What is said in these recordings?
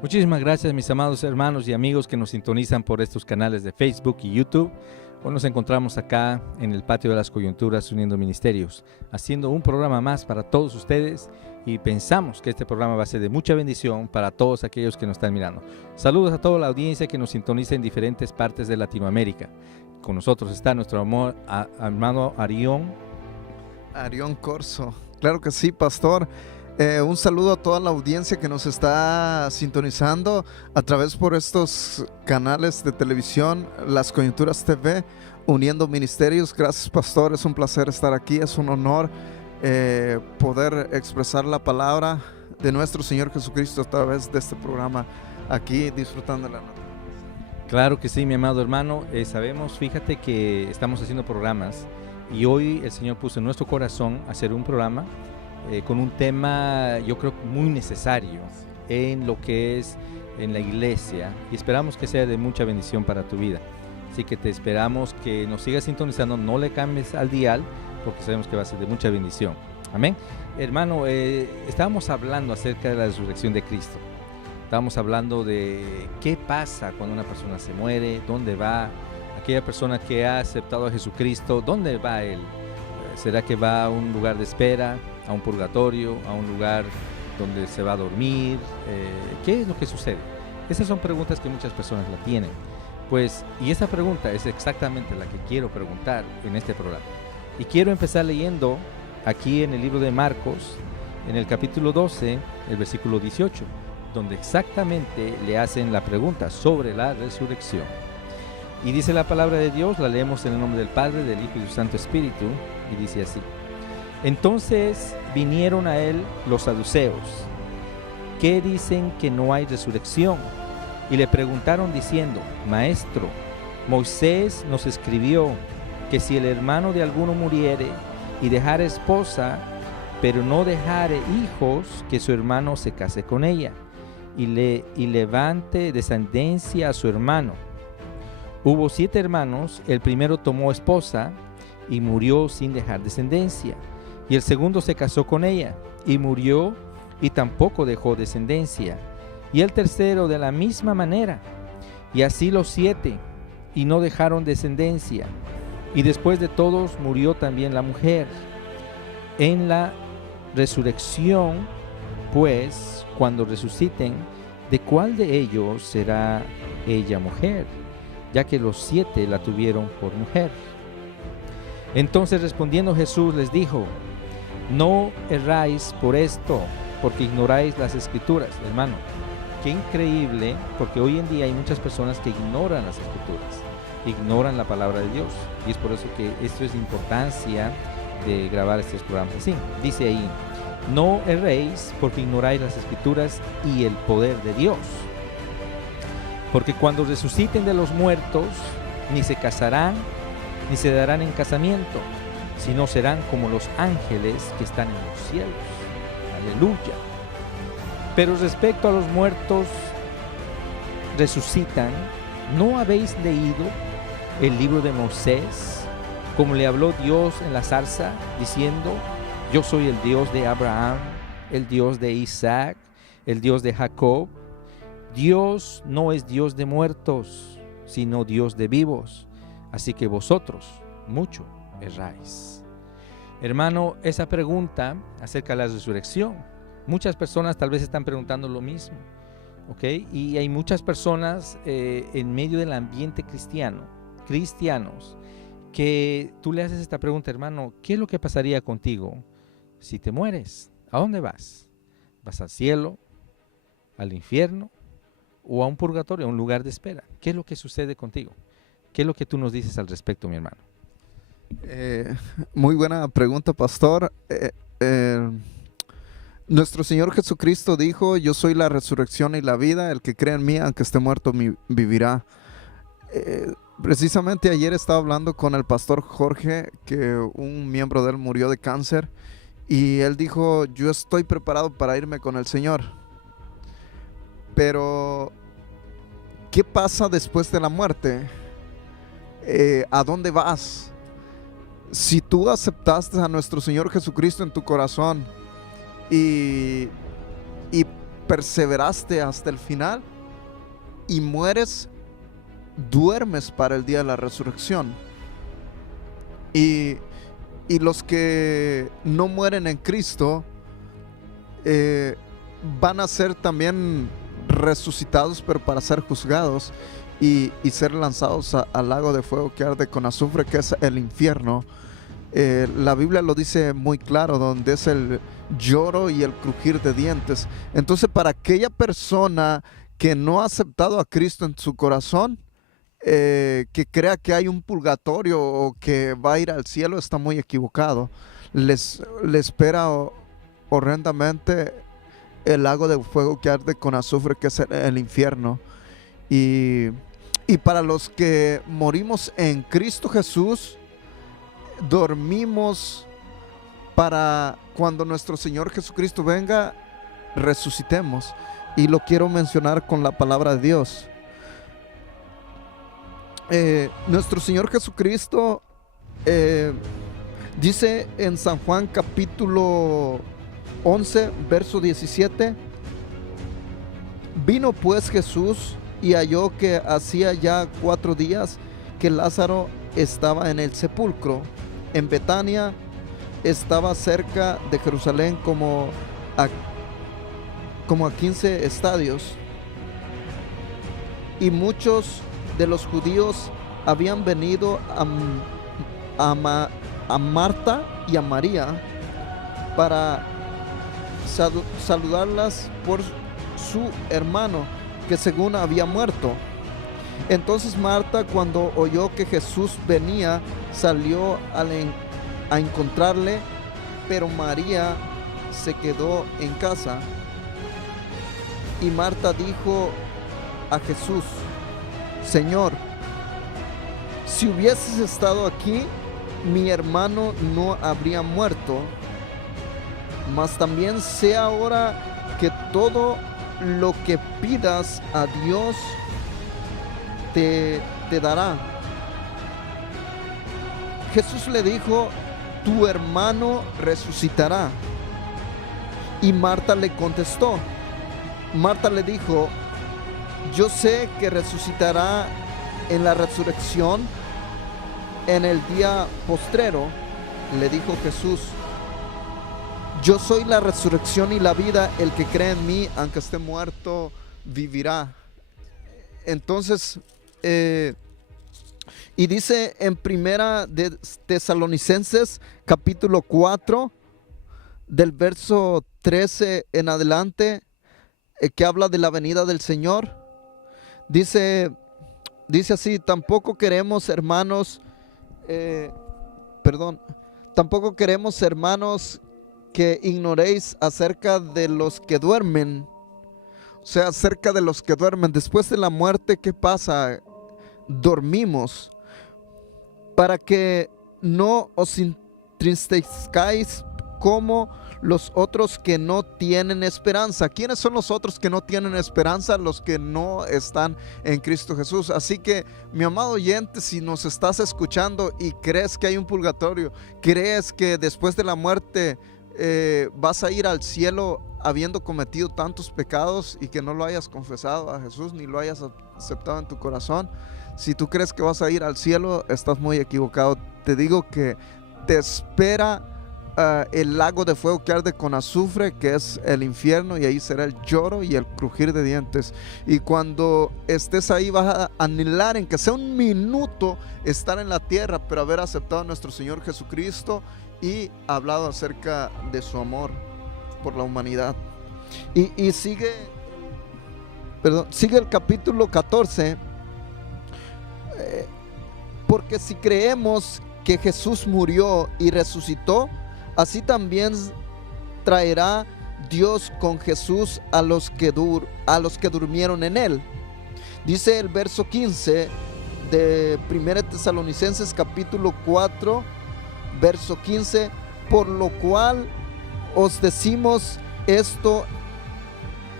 Muchísimas gracias, mis amados hermanos y amigos que nos sintonizan por estos canales de Facebook y YouTube. Hoy nos encontramos acá en el Patio de las Coyunturas Uniendo Ministerios, haciendo un programa más para todos ustedes, y pensamos que este programa va a ser de mucha bendición para todos aquellos que nos están mirando. Saludos a toda la audiencia que nos sintoniza en diferentes partes de Latinoamérica. Con nosotros está nuestro hermano Arión Corso. Claro que sí, pastor. Un saludo a toda la audiencia que nos está sintonizando a través por estos canales de televisión, Las Coyunturas TV, Uniendo Ministerios. Gracias, pastor, es un placer estar aquí, es un honor poder expresar la palabra de nuestro Señor Jesucristo a través de este programa aquí, disfrutando de la naturaleza. Claro que sí, mi amado hermano. Sabemos, fíjate que estamos haciendo programas y hoy el Señor puso en nuestro corazón hacer un programa con un tema, yo creo, muy necesario en lo que es en la iglesia, y esperamos que sea de mucha bendición para tu vida. Así que te esperamos que nos sigas sintonizando, no le cambies al dial, porque sabemos que va a ser de mucha bendición. Amén. Hermano, estábamos hablando acerca de la resurrección de Cristo. Estábamos hablando de qué pasa cuando una persona se muere, dónde va aquella persona que ha aceptado a Jesucristo, dónde va él. ¿Será que va a un lugar de espera, a un purgatorio, a un lugar donde se va a dormir? ¿Qué es lo que sucede? Esas son preguntas que muchas personas la tienen. Pues, y esa pregunta es exactamente la que quiero preguntar en este programa. Y quiero empezar leyendo aquí en el libro de Marcos, en el capítulo 12, el versículo 18, donde exactamente le hacen la pregunta sobre la resurrección. Y dice la palabra de Dios, la leemos en el nombre del Padre, del Hijo y del Santo Espíritu, y dice así: Entonces vinieron a él los saduceos, que dicen que no hay resurrección, y le preguntaron diciendo: Maestro, Moisés nos escribió que si el hermano de alguno muriere y dejare esposa, pero no dejare hijos, que su hermano se case con ella, y levante descendencia a su hermano. Hubo 7 hermanos, el primero tomó esposa y murió sin dejar descendencia, y el segundo se casó con ella y murió y tampoco dejó descendencia, y el tercero de la misma manera, y así los 7, y no dejaron descendencia, y después de todos murió también la mujer. En la resurrección, pues, cuando resuciten, ¿de cuál de ellos será ella mujer? Ya que los 7 la tuvieron por mujer. Entonces respondiendo Jesús les dijo: No erráis por esto, porque ignoráis las Escrituras. Hermano, qué increíble, porque hoy en día hay muchas personas que ignoran las Escrituras, ignoran la palabra de Dios, y es por eso que esto es importancia de grabar estos programas así. Dice ahí: No erréis, porque ignoráis las Escrituras y el poder de Dios. Porque cuando resuciten de los muertos, ni se casarán, ni se darán en casamiento, sino serán como los ángeles que están en los cielos. Aleluya. Pero respecto a los muertos resucitan, ¿no habéis leído el libro de Moisés, como le habló Dios en la zarza, diciendo: Yo soy el Dios de Abraham, el Dios de Isaac, el Dios de Jacob? Dios no es Dios de muertos, sino Dios de vivos. Así que vosotros mucho erráis. Hermano, esa pregunta acerca de la resurrección, muchas personas tal vez están preguntando lo mismo, ¿ok? Y hay muchas personas en medio del ambiente cristianos, que tú le haces esta pregunta: hermano, ¿qué es lo que pasaría contigo si te mueres? ¿A dónde vas? ¿Vas al cielo, al infierno o a un purgatorio, a un lugar de espera? ¿Qué es lo que sucede contigo? ¿Qué es lo que tú nos dices al respecto, mi hermano? Muy buena pregunta, pastor. Nuestro Señor Jesucristo dijo: Yo soy la resurrección y la vida, el que cree en mí, aunque esté muerto, vivirá. Precisamente ayer estaba hablando con el pastor Jorge, que un miembro de él murió de cáncer, y él dijo: yo estoy preparado para irme con el Señor. Pero ¿qué pasa después de la muerte? ¿A dónde vas? Si tú aceptaste a nuestro Señor Jesucristo en tu corazón y perseveraste hasta el final y mueres, duermes para el día de la resurrección. Y los que no mueren en Cristo van a ser también resucitados, pero para ser juzgados y ser lanzados al lago de fuego que arde con azufre, que es el infierno. La Biblia lo dice muy claro, donde es el lloro y el crujir de dientes. Entonces, para aquella persona que no ha aceptado a Cristo en su corazón, que crea que hay un purgatorio o que va a ir al cielo, está muy equivocado. Le espera horrendamente el lago de fuego que arde con azufre, que es el infierno. Y para los que morimos en Cristo Jesús, dormimos para cuando nuestro Señor Jesucristo venga, resucitemos. Y lo quiero mencionar con la palabra de Dios. Nuestro Señor Jesucristo dice en San Juan capítulo 11, verso 17: vino pues Jesús y halló que hacía ya 4 días que Lázaro estaba en el sepulcro. En Betania, estaba cerca de Jerusalén como a 15 estadios. Y muchos de los judíos habían venido a Marta y a María para saludarlas por su hermano, que según había muerto. Entonces Marta, cuando oyó que Jesús venía, salió a encontrarle, pero María se quedó en casa. Y Marta dijo a Jesús: Señor, si hubieses estado aquí, mi hermano no habría muerto. Mas también sé ahora que todo lo que pidas a Dios te dará. Jesús le dijo: tu hermano resucitará. Y Marta le contestó. Marta le dijo: yo sé que resucitará en la resurrección en el día postrero. Le dijo Jesús: yo soy la resurrección y la vida. El que cree en mí, aunque esté muerto, vivirá. Entonces, y dice en Primera de Tesalonicenses capítulo 4, del verso 13 en adelante, que habla de la venida del Señor. Dice así: tampoco queremos, hermanos, que ignoréis acerca de los que duermen. O sea, acerca de los que duermen. Después de la muerte, ¿qué pasa? Dormimos. Para que no os entristezcáis como los otros que no tienen esperanza. ¿Quiénes son los otros que no tienen esperanza? Los que no están en Cristo Jesús. Así que, mi amado oyente, si nos estás escuchando y crees que hay un purgatorio, crees que después de la muerte vas a ir al cielo habiendo cometido tantos pecados y que no lo hayas confesado a Jesús ni lo hayas aceptado en tu corazón, si tú crees que vas a ir al cielo, estás muy equivocado. Te digo que te espera el lago de fuego que arde con azufre, que es el infierno, y ahí será el lloro y el crujir de dientes. Y cuando estés ahí, vas a anhelar, en que sea un minuto, estar en la tierra, pero haber aceptado a nuestro Señor Jesucristo y hablado acerca de su amor por la humanidad. Y sigue el capítulo 14, porque si creemos que Jesús murió y resucitó, así también traerá Dios con Jesús a los que durmieron en él. Dice el verso 15 de 1 Tesalonicenses capítulo 4, verso 15: por lo cual os decimos esto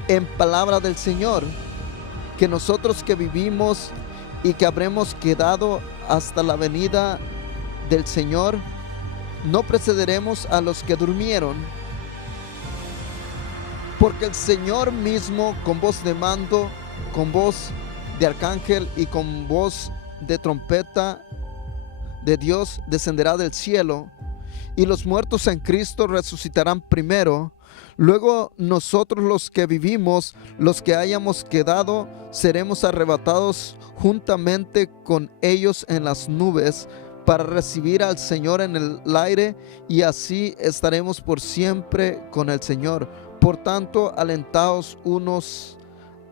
en palabra del Señor, que nosotros que vivimos y que habremos quedado hasta la venida del Señor, no precederemos a los que durmieron. Porque el Señor mismo, con voz de mando, con voz de arcángel y con voz de trompeta de Dios, descenderá del cielo, y los muertos en Cristo resucitarán primero. Luego nosotros, los que vivimos, los que hayamos quedado, seremos arrebatados juntamente con ellos en las nubes para recibir al Señor en el aire, y así estaremos por siempre con el Señor. Por tanto, alentaos unos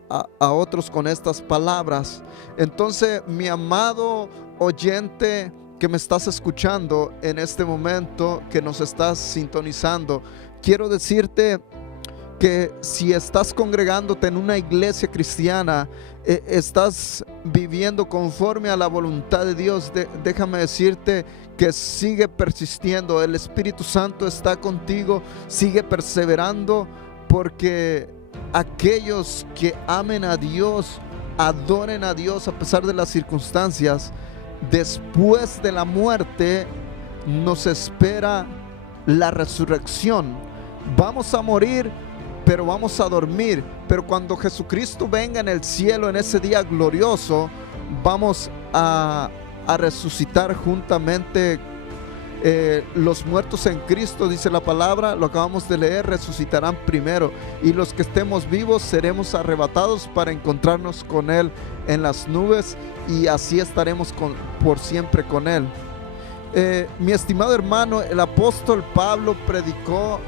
a otros con estas palabras. Entonces, mi amado oyente que me estás escuchando en este momento, que nos estás sintonizando, quiero decirte que si estás congregándote en una iglesia cristiana, estás viviendo conforme a la voluntad de Dios, déjame decirte que sigue persistiendo. El Espíritu Santo está contigo, sigue perseverando, porque aquellos que amen a Dios, adoren a Dios a pesar de las circunstancias, después de la muerte nos espera la resurrección. Vamos a morir, pero vamos a dormir. Pero cuando Jesucristo venga en el cielo, en ese día glorioso, vamos a resucitar juntamente. Los muertos en Cristo, dice la palabra, lo acabamos de leer, resucitarán primero, y los que estemos vivos seremos arrebatados para encontrarnos con Él en las nubes, y así estaremos por siempre con Él. Mi estimado hermano, el apóstol Pablo predicó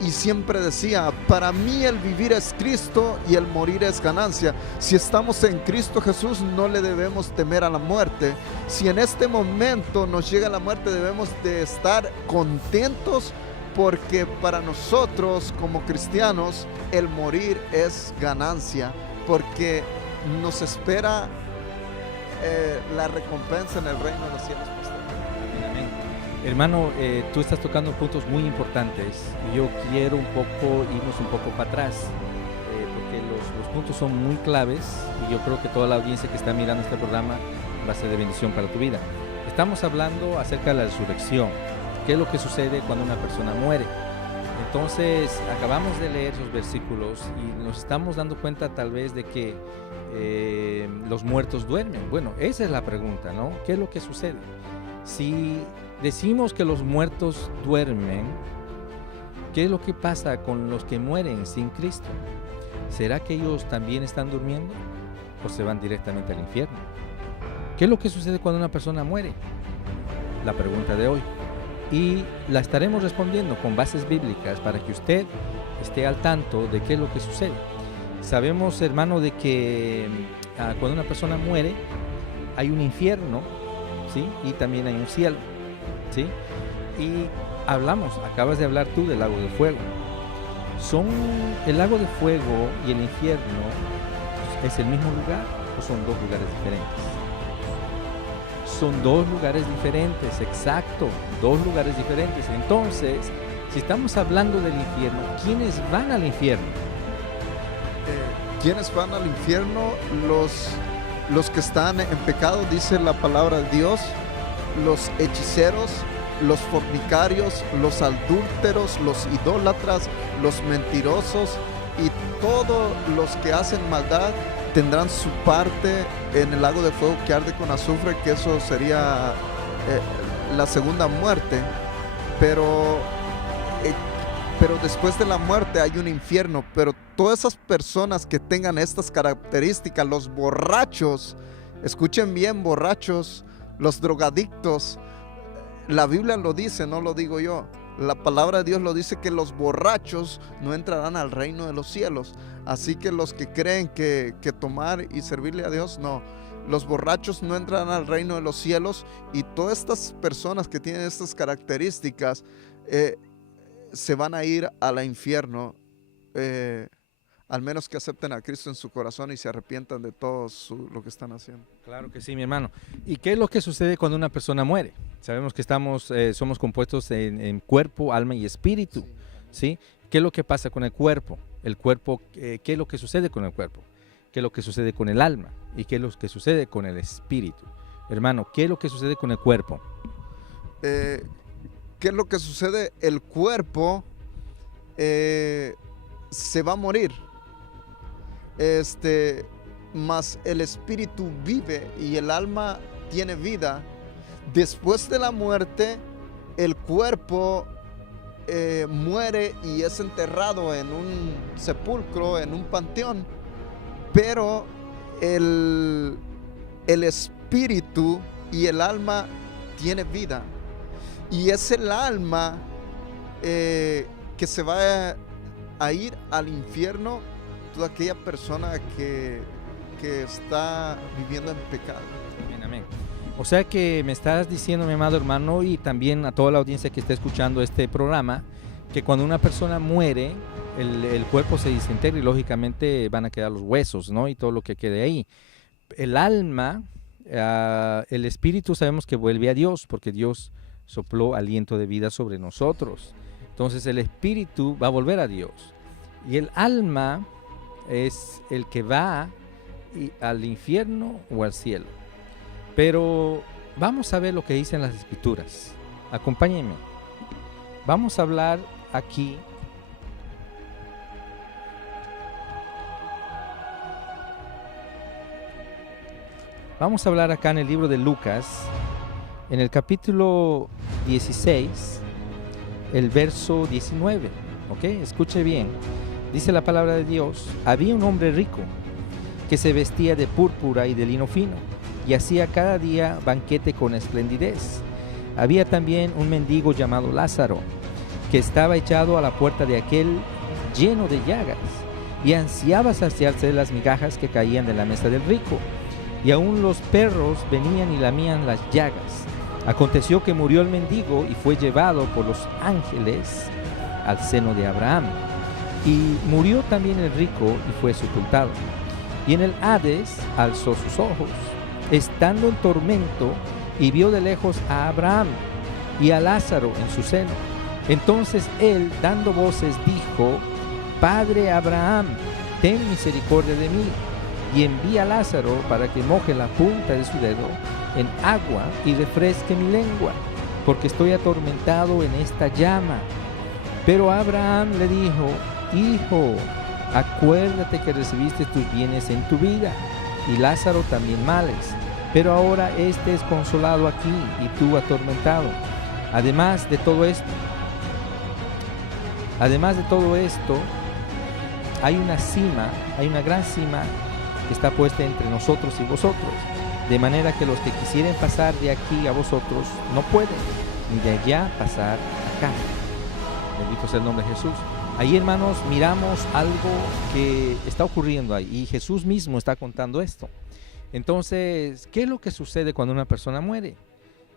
y siempre decía: para mí el vivir es Cristo y el morir es ganancia. Si estamos en Cristo Jesús, no le debemos temer a la muerte. Si en este momento nos llega la muerte, debemos de estar contentos, porque para nosotros como cristianos el morir es ganancia, porque nos espera la recompensa en el reino de los cielos. Amén. Hermano, tú estás tocando puntos muy importantes, y yo quiero irnos un poco para atrás, porque los puntos son muy claves, y yo creo que toda la audiencia que está mirando este programa va a ser de bendición para tu vida. Estamos hablando acerca de la resurrección. ¿Qué es lo que sucede cuando una persona muere? Entonces, acabamos de leer esos versículos y nos estamos dando cuenta tal vez de que los muertos duermen. Bueno, esa es la pregunta, ¿no? ¿Qué es lo que sucede? Si decimos que los muertos duermen, ¿qué es lo que pasa con los que mueren sin Cristo? ¿Será que ellos también están durmiendo o se van directamente al infierno? ¿Qué es lo que sucede cuando una persona muere? La pregunta de hoy. Y la estaremos respondiendo con bases bíblicas para que usted esté al tanto de qué es lo que sucede. Sabemos, hermano, de que cuando una persona muere hay un infierno, ¿sí? Y también hay un cielo, ¿sí? Y acabas de hablar tú del lago de fuego. ¿El lago de fuego y el infierno es el mismo lugar o son dos lugares diferentes? Son dos lugares diferentes, exacto, dos lugares diferentes. Entonces, si estamos hablando del infierno, ¿quiénes van al infierno? ¿Quiénes van al infierno? Los que están en pecado, dice la palabra de Dios, los hechiceros, los fornicarios, los adúlteros, los idólatras, los mentirosos, y todos los que hacen maldad tendrán su parte en el lago de fuego que arde con azufre, que eso sería la segunda muerte. Pero después de la muerte hay un infierno. Pero todas esas personas que tengan estas características, los borrachos, escuchen bien, borrachos, los drogadictos, la Biblia lo dice, no lo digo yo. La palabra de Dios lo dice, que los borrachos no entrarán al reino de los cielos. Así que los que creen que tomar y servirle a Dios, no. Los borrachos no entrarán al reino de los cielos. Y todas estas personas que tienen estas características se van a ir al infierno, al menos que acepten a Cristo en su corazón y se arrepientan de todo lo que están haciendo. Claro que sí, mi hermano. ¿Y qué es lo que sucede cuando una persona muere? Sabemos que somos compuestos en cuerpo, alma y espíritu, ¿sí? ¿Qué es lo que pasa con el cuerpo? ¿Qué es lo que sucede con el cuerpo? ¿Qué es lo que sucede con el alma? ¿Y qué es lo que sucede con el espíritu? Hermano, ¿qué es lo que sucede con el cuerpo? ¿Qué es lo que sucede? El cuerpo se va a morir. Mas el espíritu vive y el alma tiene vida. Después de la muerte, el cuerpo muere y es enterrado en un sepulcro, en un panteón, pero el espíritu y el alma tiene vida, y es el alma que se va a ir al infierno, toda aquella persona que está viviendo en pecado. Amén, amén. O sea que me estás diciendo, mi amado hermano, y también a toda la audiencia que está escuchando este programa, que cuando una persona muere, el cuerpo se desintegra y lógicamente van a quedar los huesos, ¿no? Y todo lo que quede ahí. El alma, el espíritu sabemos que vuelve a Dios, porque Dios sopló aliento de vida sobre nosotros. Entonces el espíritu va a volver a Dios. Y el alma es el que va al infierno o al cielo. Pero vamos a ver lo que dicen las escrituras. Acompáñenme. Vamos a hablar aquí acá en el libro de Lucas, en el capítulo 16, el verso 19. ¿Ok? Escuche bien. Dice la palabra de Dios: había un hombre rico que se vestía de púrpura y de lino fino, y hacía cada día banquete con esplendidez. Había también un mendigo llamado Lázaro, que estaba echado a la puerta de aquel lleno de llagas, y ansiaba saciarse de las migajas que caían de la mesa del rico, y aún los perros venían y lamían las llagas. Aconteció que murió el mendigo y fue llevado por los ángeles al seno de Abraham. Y murió también el rico y fue sepultado. Y en el Hades alzó sus ojos, estando en tormento, y vio de lejos a Abraham y a Lázaro en su seno. Entonces él, dando voces, dijo: Padre Abraham, ten misericordia de mí, y envía a Lázaro para que moje la punta de su dedo en agua y refresque mi lengua, porque estoy atormentado en esta llama. Pero Abraham le dijo: Hijo, acuérdate que recibiste tus bienes en tu vida, y Lázaro también males, pero ahora este es consolado aquí y tú atormentado. Además de todo esto, hay una gran cima que está puesta entre nosotros y vosotros, de manera que los que quisieren pasar de aquí a vosotros no pueden, ni de allá pasar acá. Bendito sea el nombre de Jesús. Ahí, hermanos, miramos algo que está ocurriendo ahí, y Jesús mismo está contando esto. Entonces, ¿qué es lo que sucede cuando una persona muere?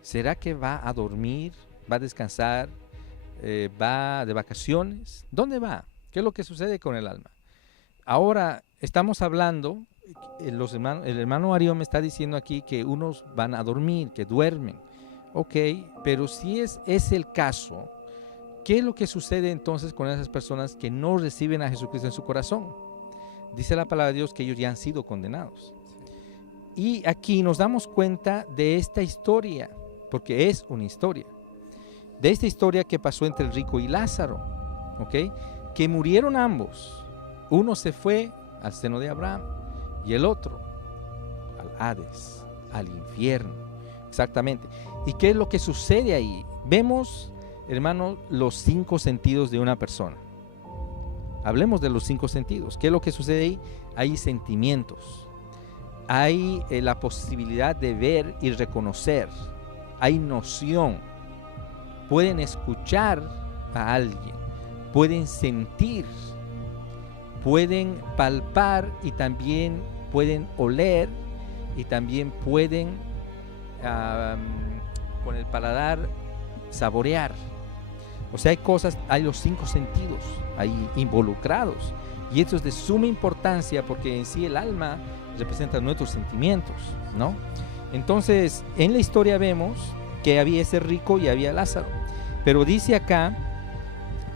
¿Será que va a dormir, va a descansar, va de vacaciones? ¿Dónde va? ¿Qué es lo que sucede con el alma? Ahora estamos hablando, el hermano Arión me está diciendo aquí que unos van a dormir, que duermen. Ok, pero si es el caso, ¿qué es lo que sucede entonces con esas personas que no reciben a Jesucristo en su corazón? Dice la palabra de Dios que ellos ya han sido condenados. Y aquí nos damos cuenta de esta historia, porque es una historia, de esta historia que pasó entre el rico y Lázaro, ¿ok? Que murieron ambos. Uno se fue al seno de Abraham y el otro al Hades, al infierno. Exactamente. ¿Y qué es lo que sucede ahí? Vemos, hermano, los 5 sentidos de una persona. Hablemos de los 5 sentidos. ¿Qué es lo que sucede ahí? Hay sentimientos. Hay la posibilidad de ver y reconocer. Hay noción. Pueden escuchar a alguien. Pueden sentir. Pueden palpar y también pueden oler. Y también pueden, con el paladar, saborear. O sea, hay los 5 sentidos ahí involucrados, y esto es de suma importancia porque en sí el alma representa nuestros sentimientos, ¿no? Entonces, en la historia vemos que había ese rico y había Lázaro, pero dice acá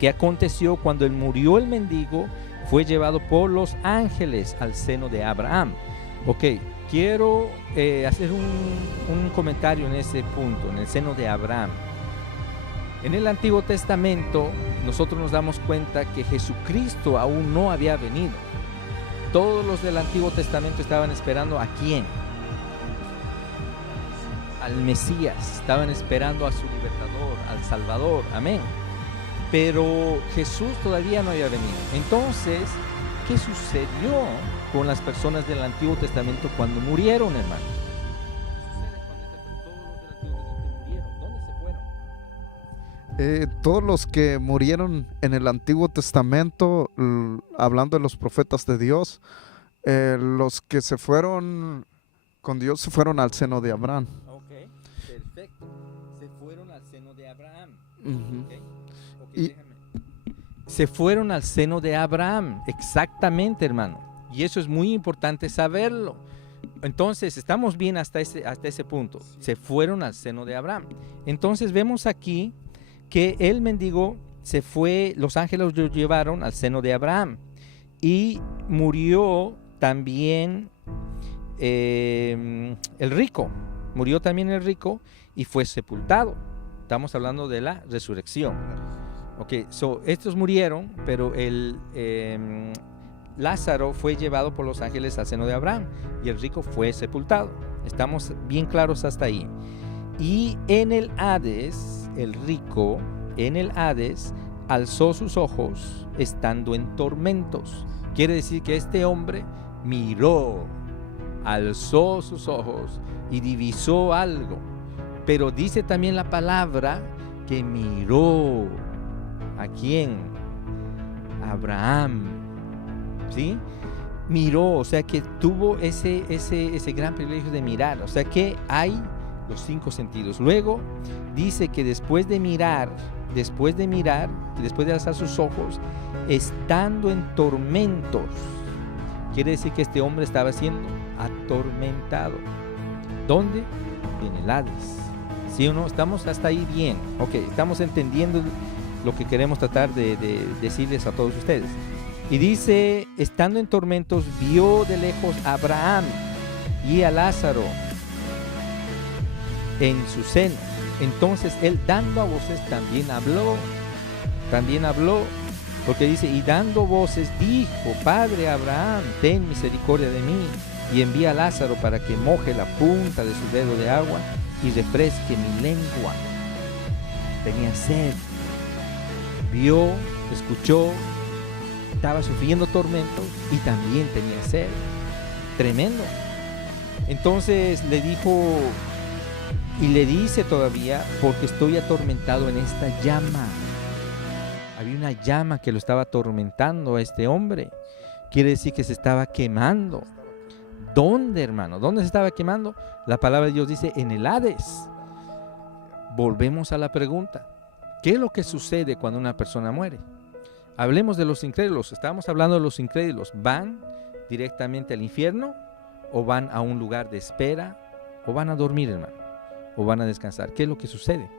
que aconteció cuando murió el mendigo, fue llevado por los ángeles al seno de Abraham. Ok, quiero hacer un comentario en ese punto, en el seno de Abraham. En el Antiguo Testamento nosotros nos damos cuenta que Jesucristo aún no había venido. Todos los del Antiguo Testamento estaban esperando ¿a quién? Al Mesías, estaban esperando a su libertador, al Salvador, amén. Pero Jesús todavía no había venido. Entonces, ¿qué sucedió con las personas del Antiguo Testamento cuando murieron, hermano? Todos los que murieron en el Antiguo Testamento, hablando de los profetas de Dios, los que se fueron con Dios se fueron al seno de Abraham. Ok, perfecto. Se fueron al seno de Abraham. Uh-huh. Se fueron al seno de Abraham, exactamente, hermano. Y eso es muy importante saberlo. Entonces, estamos bien hasta ese punto. Se fueron al seno de Abraham. Entonces, vemos aquí que el mendigo se fue, los ángeles lo llevaron al seno de Abraham. Y murió también el rico. Murió también el rico y fue sepultado. Estamos hablando de la resurrección. Ok, estos murieron, pero Lázaro fue llevado por los ángeles al seno de Abraham y el rico fue sepultado. Estamos bien claros hasta ahí. Y en el Hades, el rico, en el Hades, alzó sus ojos estando en tormentos. Quiere decir que este hombre miró, alzó sus ojos y divisó algo. Pero dice también la palabra que miró. ¿A quién? Abraham. ¿Sí? Miró, o sea que tuvo ese gran privilegio de mirar. O sea que hay los 5 sentidos. Luego dice que después de mirar, después de alzar sus ojos, estando en tormentos, quiere decir que este hombre estaba siendo atormentado. ¿Dónde? En el Hades. ¿Sí o no? Estamos hasta ahí bien. Ok, estamos entendiendo lo que queremos tratar de decirles a todos ustedes. Y dice, estando en tormentos, vio de lejos a Abraham y a Lázaro en su seno. Entonces él, dando a voces, también habló, porque dice, y dando voces dijo, Padre Abraham, ten misericordia de mí, y envía a Lázaro para que moje la punta de su dedo de agua y refresque mi lengua. Tenía sed. Vio, escuchó, estaba sufriendo tormentos y también tenía sed. Tremendo. Entonces le dijo, y le dice todavía, porque estoy atormentado en esta llama. Había una llama que lo estaba atormentando a este hombre. Quiere decir que se estaba quemando. ¿Dónde, hermano? ¿Dónde se estaba quemando? La palabra de Dios dice, en el Hades. Volvemos a la pregunta. ¿Qué es lo que sucede cuando una persona muere? Hablemos de los incrédulos. Estábamos hablando de los incrédulos. ¿Van directamente al infierno? ¿O van a un lugar de espera? ¿O van a dormir, hermano? ¿O van a descansar? ¿Qué es lo que sucede?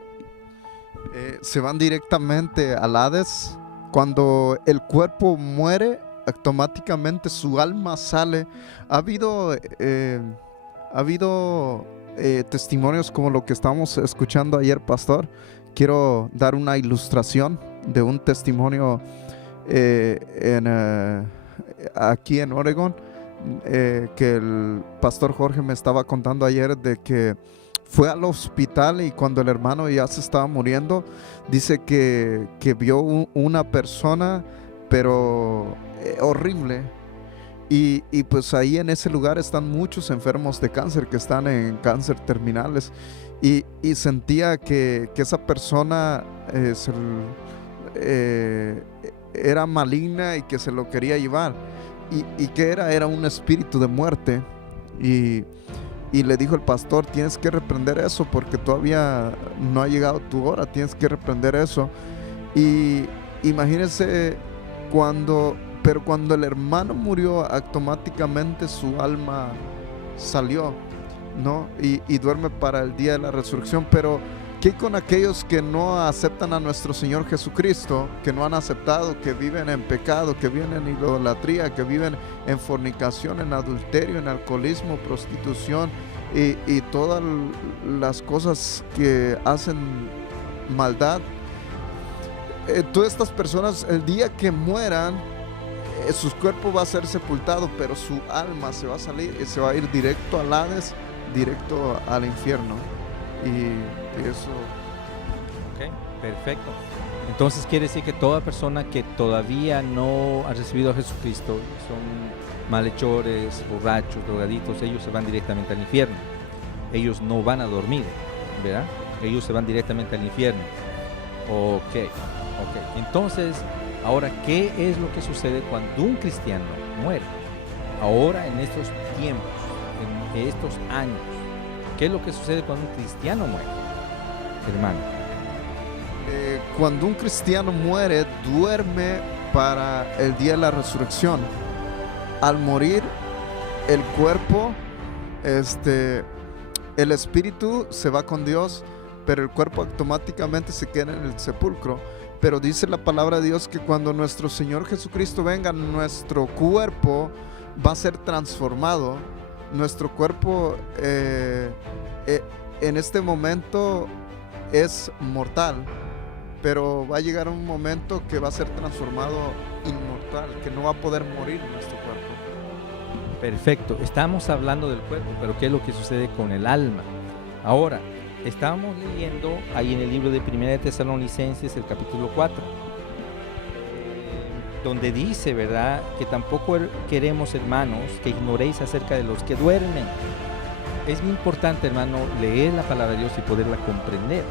Se van directamente al Hades. Cuando el cuerpo muere, automáticamente su alma sale. Ha habido testimonios como lo que estamos escuchando ayer, pastor. Quiero dar una ilustración de un testimonio aquí en Oregon, que el pastor Jorge me estaba contando ayer, de que fue al hospital y cuando el hermano ya se estaba muriendo, dice que vio una persona, pero horrible. Y pues ahí en ese lugar están muchos enfermos de cáncer que están en cáncer terminales. Y sentía que esa persona era maligna y que se lo quería llevar. Y que era un espíritu de muerte. Y le dijo el pastor, tienes que reprender eso porque todavía no ha llegado tu hora, tienes que reprender eso. Y imagínense cuando el hermano murió, automáticamente su alma salió, ¿no? Y duerme para el día de la resurrección. Pero ¿qué con aquellos que no aceptan a nuestro Señor Jesucristo, que no han aceptado, que viven en pecado, que viven en idolatría, que viven en fornicación, en adulterio, en alcoholismo, prostitución y todas las cosas que hacen maldad? todas estas personas, el día que mueran, su cuerpo va a ser sepultado, pero su alma se va a salir y se va a ir directo al Hades, directo al infierno. Y eso... Ok, perfecto. Entonces quiere decir que toda persona que todavía no ha recibido a Jesucristo, son malhechores, borrachos, drogaditos, ellos se van directamente al infierno. Ellos no van a dormir, ¿verdad? Ellos se van directamente al infierno. Ok. Entonces, ahora, ¿qué es lo que sucede cuando un cristiano muere? Ahora, en estos tiempos, en estos años, ¿qué es lo que sucede cuando un cristiano muere, hermano? Cuando un cristiano muere, duerme para el día de la resurrección. Al morir, el cuerpo, el espíritu se va con Dios, pero el cuerpo automáticamente se queda en el sepulcro. Pero dice la palabra de Dios que cuando nuestro Señor Jesucristo venga, nuestro cuerpo va a ser transformado. Nuestro cuerpo en este momento es mortal, pero va a llegar un momento que va a ser transformado inmortal, que no va a poder morir nuestro cuerpo. Perfecto, estamos hablando del cuerpo, pero ¿qué es lo que sucede con el alma? Ahora, estábamos leyendo ahí en el libro de 1 de Tesalonicenses, el capítulo 4, donde dice, ¿verdad?, que tampoco queremos, hermanos, que ignoréis acerca de los que duermen. Es muy importante, hermano, leer la palabra de Dios y poderla comprender.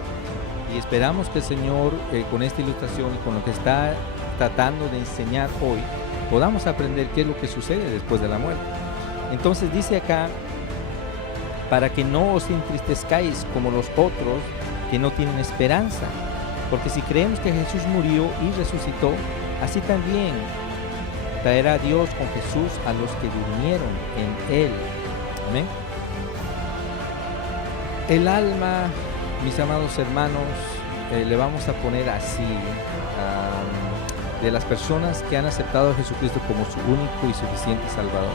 Y esperamos que el Señor, con esta ilustración y con lo que está tratando de enseñar hoy, podamos aprender qué es lo que sucede después de la muerte. Entonces dice acá, para que no os entristezcáis como los otros que no tienen esperanza, porque si creemos que Jesús murió y resucitó, así también traerá Dios con Jesús a los que durmieron en Él. Amén. El alma, mis amados hermanos, le vamos a poner así, de las personas que han aceptado a Jesucristo como su único y suficiente Salvador.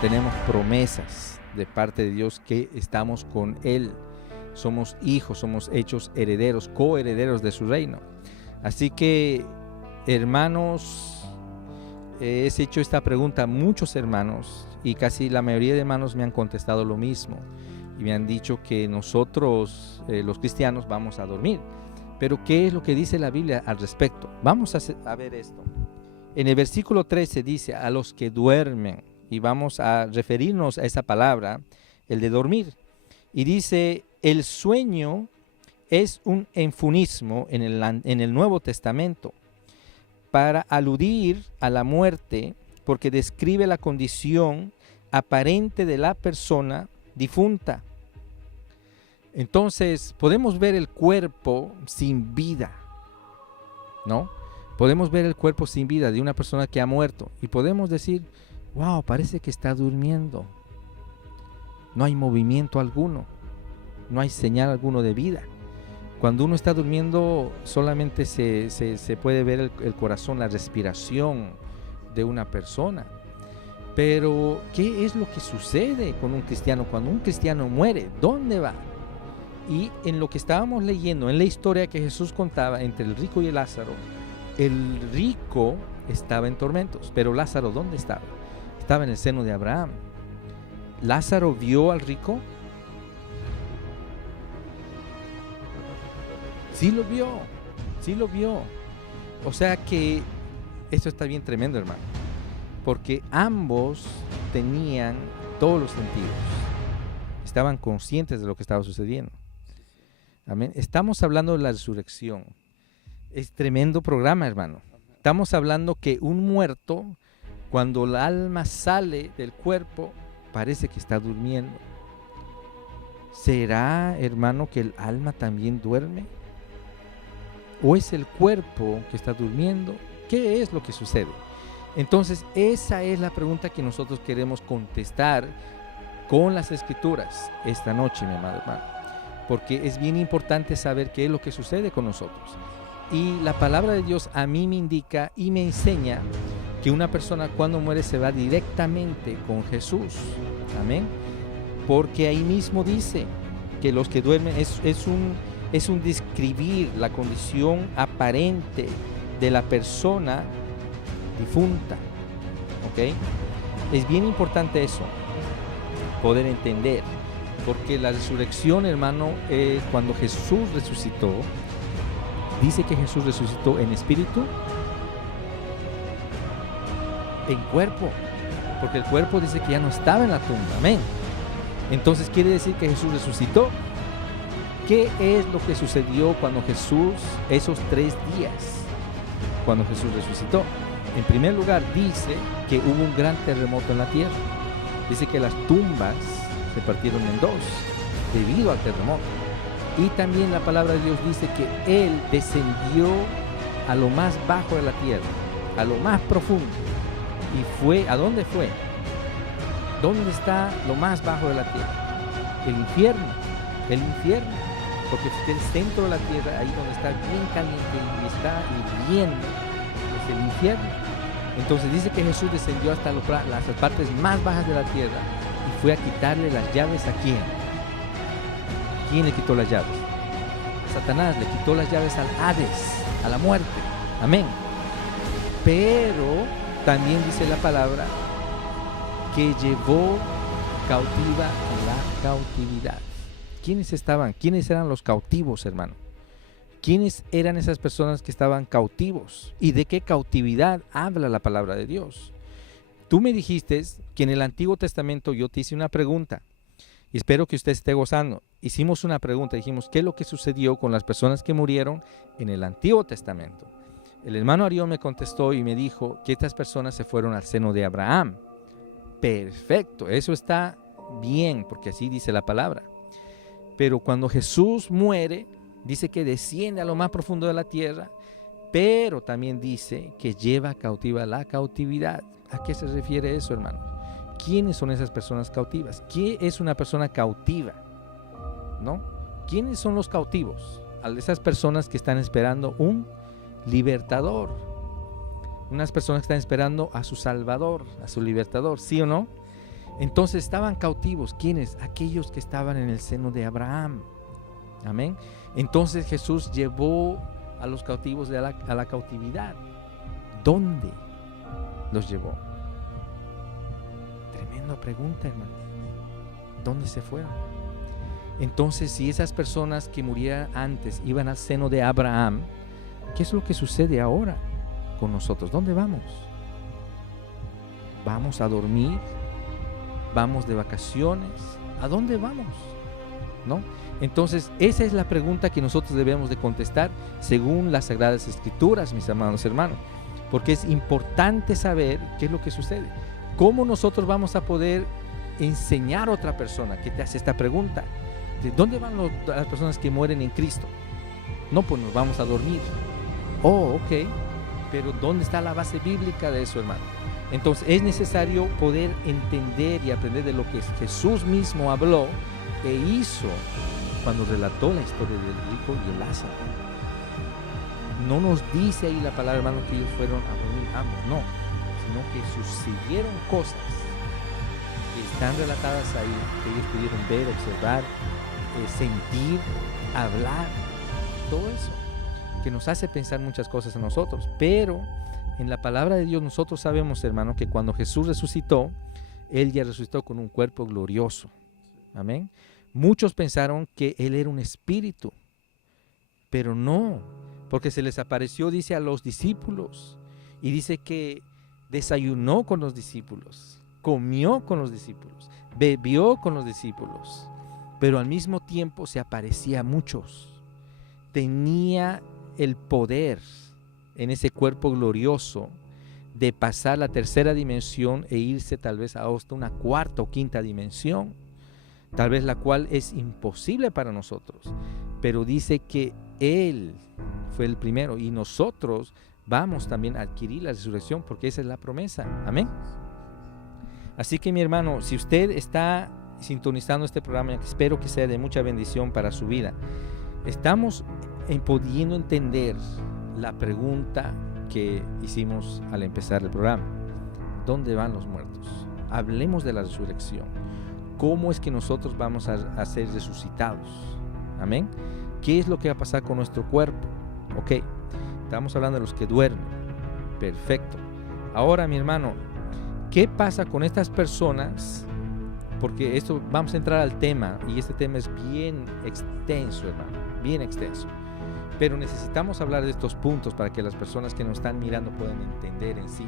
Tenemos promesas de parte de Dios que estamos con Él. Somos hijos, somos hechos herederos, coherederos de su reino. Así que, hermanos, he hecho esta pregunta a muchos hermanos y casi la mayoría de hermanos me han contestado lo mismo. Y me han dicho que nosotros, los cristianos, vamos a dormir. Pero ¿qué es lo que dice la Biblia al respecto? Vamos a ver esto. En el versículo 13 dice, a los que duermen, y vamos a referirnos a esa palabra, el de dormir. Y dice, el sueño es un eufemismo en el Nuevo Testamento para aludir a la muerte, porque describe la condición aparente de la persona difunta. Entonces podemos ver el cuerpo sin vida, ¿no? Podemos ver el cuerpo sin vida de una persona que ha muerto y podemos decir, wow, parece que está durmiendo. No hay movimiento alguno, no hay señal alguno de vida. Cuando uno está durmiendo solamente se puede ver el corazón, la respiración de una persona. Pero, ¿qué es lo que sucede con un cristiano? Cuando un cristiano muere, ¿dónde va? Y en lo que estábamos leyendo, en la historia que Jesús contaba entre el rico y el Lázaro, el rico estaba en tormentos, pero Lázaro, ¿dónde estaba? Estaba en el seno de Abraham. ¿Lázaro vio al rico? Sí lo vio, sí lo vio. O sea que esto está bien tremendo, hermano, porque ambos tenían todos los sentidos, estaban conscientes de lo que estaba sucediendo. Amén. Estamos hablando de la resurrección. Es tremendo programa, hermano. Estamos hablando que un muerto, cuando el alma sale del cuerpo, parece que está durmiendo. ¿Será, hermano, que el alma también duerme? ¿O es el cuerpo que está durmiendo? ¿Qué es lo que sucede? Entonces, esa es la pregunta que nosotros queremos contestar con las Escrituras esta noche, mi amado hermano. Porque es bien importante saber qué es lo que sucede con nosotros. Y la palabra de Dios a mí me indica y me enseña que una persona cuando muere se va directamente con Jesús. Amén. Porque ahí mismo dice que los que duermen es es un describir la condición aparente de la persona difunta. ¿Ok? Es bien importante eso, poder entender, porque la resurrección, hermano, cuando Jesús resucitó, dice que Jesús resucitó en espíritu, en cuerpo, porque el cuerpo dice que ya no estaba en la tumba. Amén. Entonces quiere decir que Jesús resucitó. ¿Qué es lo que sucedió cuando Jesús, esos 3 días, cuando Jesús resucitó? En primer lugar, dice que hubo un gran terremoto en la tierra. Dice que las tumbas se partieron en 2 debido al terremoto. Y también la palabra de Dios dice que Él descendió a lo más bajo de la tierra, a lo más profundo. ¿Y fue? ¿A dónde fue? ¿Dónde está lo más bajo de la tierra? El infierno. El infierno. Porque es el centro de la tierra, ahí donde está bien caliente y está hirviendo, es el infierno. Entonces dice que Jesús descendió hasta las partes más bajas de la tierra y fue a quitarle las llaves. ¿A quién? ¿Quién le quitó las llaves? A Satanás le quitó las llaves al Hades, a la muerte. Amén. Pero también dice la palabra que llevó cautiva la cautividad. ¿Quiénes estaban? ¿Quiénes eran los cautivos, hermano? ¿Quiénes eran esas personas que estaban cautivos? ¿Y de qué cautividad habla la palabra de Dios? Tú me dijiste que en el Antiguo Testamento yo te hice una pregunta y espero que usted esté gozando. Hicimos una pregunta, dijimos, ¿qué es lo que sucedió con las personas que murieron en el Antiguo Testamento? El hermano Arión me contestó y me dijo que estas personas se fueron al seno de Abraham. Perfecto, eso está bien, porque así dice la palabra. Pero cuando Jesús muere, dice que desciende a lo más profundo de la tierra, pero también dice que lleva cautiva la cautividad. ¿A qué se refiere eso, hermano? ¿Quiénes son esas personas cautivas? ¿Qué es una persona cautiva? ¿No? ¿Quiénes son los cautivos? A esas personas que están esperando un libertador. Unas personas que están esperando a su salvador, a su libertador, ¿sí o no? Entonces estaban cautivos. ¿Quiénes? Aquellos que estaban en el seno de Abraham. Amén. Entonces Jesús llevó a los cautivos a la cautividad. ¿Dónde los llevó? Tremenda pregunta, hermano. ¿Dónde se fueron? Entonces, si esas personas que murieron antes iban al seno de Abraham, ¿qué es lo que sucede ahora con nosotros? ¿Dónde vamos? ¿Vamos a dormir? ¿Vamos de vacaciones? ¿A dónde vamos? ¿No? Entonces, esa es la pregunta que nosotros debemos de contestar según las Sagradas Escrituras, mis amados hermanos, porque es importante saber qué es lo que sucede. ¿Cómo nosotros vamos a poder enseñar a otra persona que te hace esta pregunta? ¿De dónde van las personas que mueren en Cristo? No, pues nos vamos a dormir. Oh, ok, pero ¿dónde está la base bíblica de eso, hermano? Entonces es necesario poder entender y aprender de lo que Jesús mismo habló e hizo cuando relató la historia del rico y el Lázaro. No nos dice ahí la palabra, hermano, que ellos fueron a dormir ambos, no, sino que sucedieron cosas que están relatadas ahí, que ellos pudieron ver, observar, sentir, hablar, todo eso, que nos hace pensar muchas cosas a nosotros. Pero en la palabra de Dios nosotros sabemos, hermano, que cuando Jesús resucitó, Él ya resucitó con un cuerpo glorioso. Amén. Muchos pensaron que Él era un espíritu, pero no, porque se les apareció, dice, a los discípulos, y dice que desayunó con los discípulos, comió con los discípulos, bebió con los discípulos, pero al mismo tiempo se aparecía a muchos. Tenía el poder en ese cuerpo glorioso de pasar la tercera dimensión e irse tal vez hasta una cuarta o quinta dimensión, tal vez la cual es imposible para nosotros, pero dice que Él fue el primero y nosotros vamos también a adquirir la resurrección, porque esa es la promesa. Amén. Así que, mi hermano, si usted está sintonizando este programa, espero que sea de mucha bendición para su vida. Estamos pudiendo entender la pregunta que hicimos al empezar el programa. ¿Dónde van los muertos? Hablemos de la resurrección. ¿Cómo es que nosotros vamos a ser resucitados? Amén. ¿Qué es lo que va a pasar con nuestro cuerpo? Ok, estamos hablando de los que duermen. Perfecto. Ahora, mi hermano, ¿qué pasa con estas personas? Porque esto, vamos a entrar al tema, y este tema es bien extenso, hermano, bien extenso. Pero necesitamos hablar de estos puntos para que las personas que nos están mirando puedan entender en sí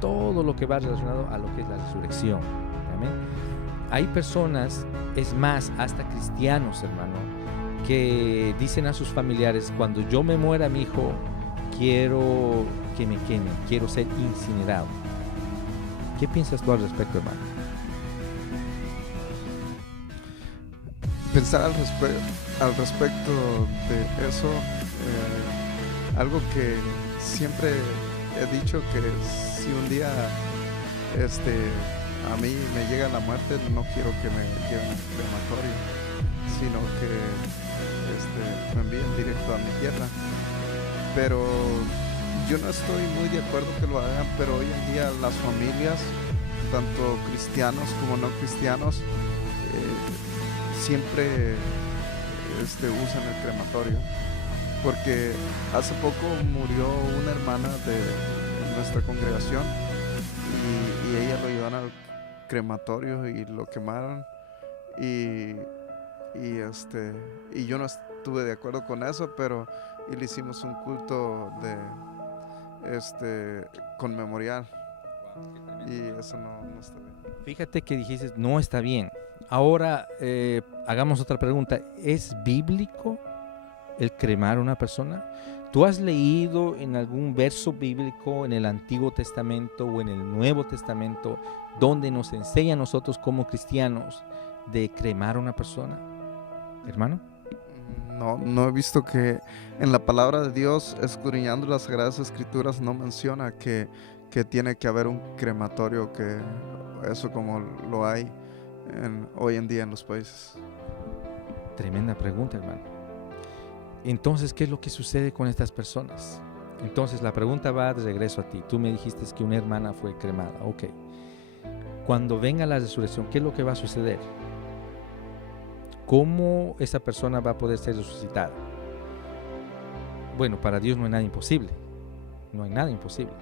todo lo que va relacionado a lo que es la resurrección. Amén. Hay personas, es más, hasta cristianos, hermano, que dicen a sus familiares: cuando yo me muera, mi hijo, quiero que me quemen, quiero ser incinerado. ¿Qué piensas tú al respecto, hermano? Pensar al respecto de eso, algo que siempre he dicho, que si un día a mí me llega la muerte, no quiero que me lleven al crematorio, sino que me envíen directo a mi tierra. Pero yo no estoy muy de acuerdo que lo hagan, pero hoy en día las familias, tanto cristianos como no cristianos, siempre usan el crematorio, porque hace poco murió una hermana de nuestra congregación y ella lo llevaron al crematorio y lo quemaron, y yo no estuve de acuerdo con eso, pero y le hicimos un culto de conmemorial, y eso no está bien. Fíjate que dijiste no está bien. Ahora hagamos otra pregunta. ¿Es bíblico el cremar a una persona? ¿Tú has leído en algún verso bíblico en el Antiguo Testamento o en el Nuevo Testamento donde nos enseña a nosotros como cristianos de cremar a una persona, hermano? No he visto que en la palabra de Dios, escudriñando las Sagradas Escrituras, no menciona que tiene que haber un crematorio, que eso como lo hay hoy en día en los países. Tremenda pregunta, hermano. Entonces, ¿qué es lo que sucede con estas personas? Entonces, la pregunta va de regreso a ti. Tú me dijiste que una hermana fue cremada. Ok. Cuando venga la resurrección, ¿qué es lo que va a suceder? ¿Cómo esa persona va a poder ser resucitada? Bueno, para Dios no hay nada imposible. No hay nada imposible.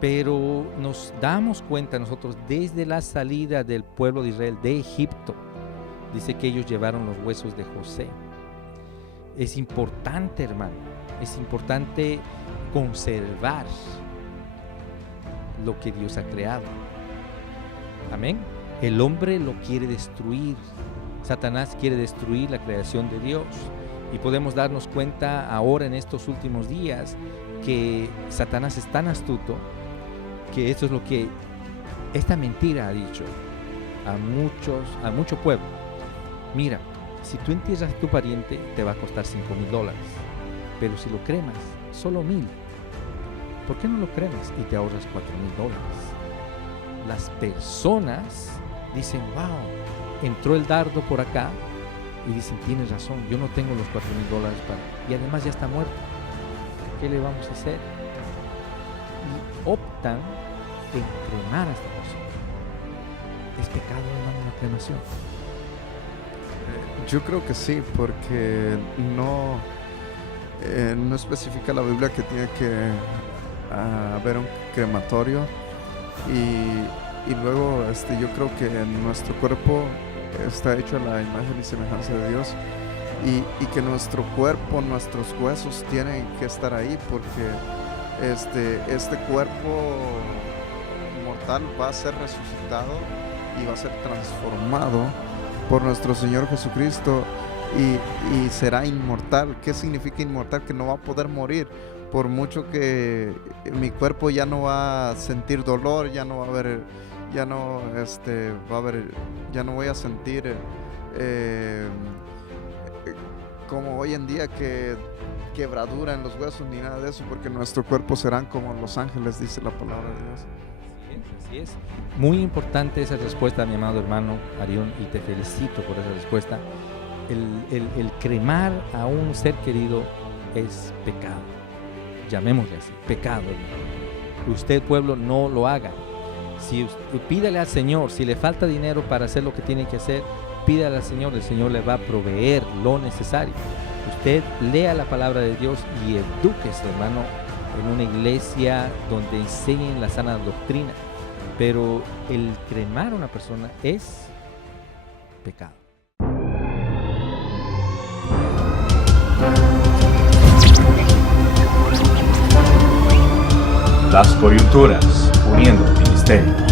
Pero nos damos cuenta nosotros desde la salida del pueblo de Israel de Egipto. Dice que ellos llevaron los huesos de José. Es importante, hermano, es importante conservar lo que Dios ha creado. Amén. El hombre lo quiere destruir. Satanás quiere destruir la creación de Dios. Y podemos darnos cuenta ahora en estos últimos días que Satanás es tan astuto que esto es lo que esta mentira ha dicho a mucho pueblo. Mira, si tú entierras a tu pariente te va a costar $5,000, pero si lo cremas, solo 1,000. ¿Por qué no lo cremas y te ahorras $4,000? Las personas dicen, wow, entró el dardo por acá, y dicen, tienes razón, yo no tengo los $4,000 y además ya está muerto. ¿Qué le vamos a hacer? Y optan en cremar a esta persona. ¿Es pecado, hermano, la cremación? Yo creo que sí, porque no especifica la Biblia que tiene que haber un crematorio, y luego yo creo que nuestro cuerpo está hecho a la imagen y semejanza de Dios, y que nuestro cuerpo, nuestros huesos tienen que estar ahí, porque este cuerpo mortal va a ser resucitado y va a ser transformado por nuestro Señor Jesucristo, y será inmortal. ¿Qué significa inmortal? Que no va a poder morir. Por mucho que mi cuerpo ya no va a sentir dolor, ya no va a haber, ya no voy a sentir como hoy en día, que quebradura en los huesos ni nada de eso, porque nuestro cuerpo serán como los ángeles, dice la palabra de Dios. Así es. Muy importante esa respuesta, mi amado hermano Arión, y te felicito por esa respuesta. El cremar a un ser querido es pecado. Llamémosle así, pecado, hermano. Usted, pueblo, no lo haga. Pídale al Señor, si le falta dinero para hacer lo que tiene que hacer, pídale al Señor, el Señor le va a proveer lo necesario. Usted lea la palabra de Dios y edúquese, hermano, en una iglesia donde enseñen la sana doctrina. Pero el cremar a una persona es pecado. Las coyunturas, uniendo ministerios.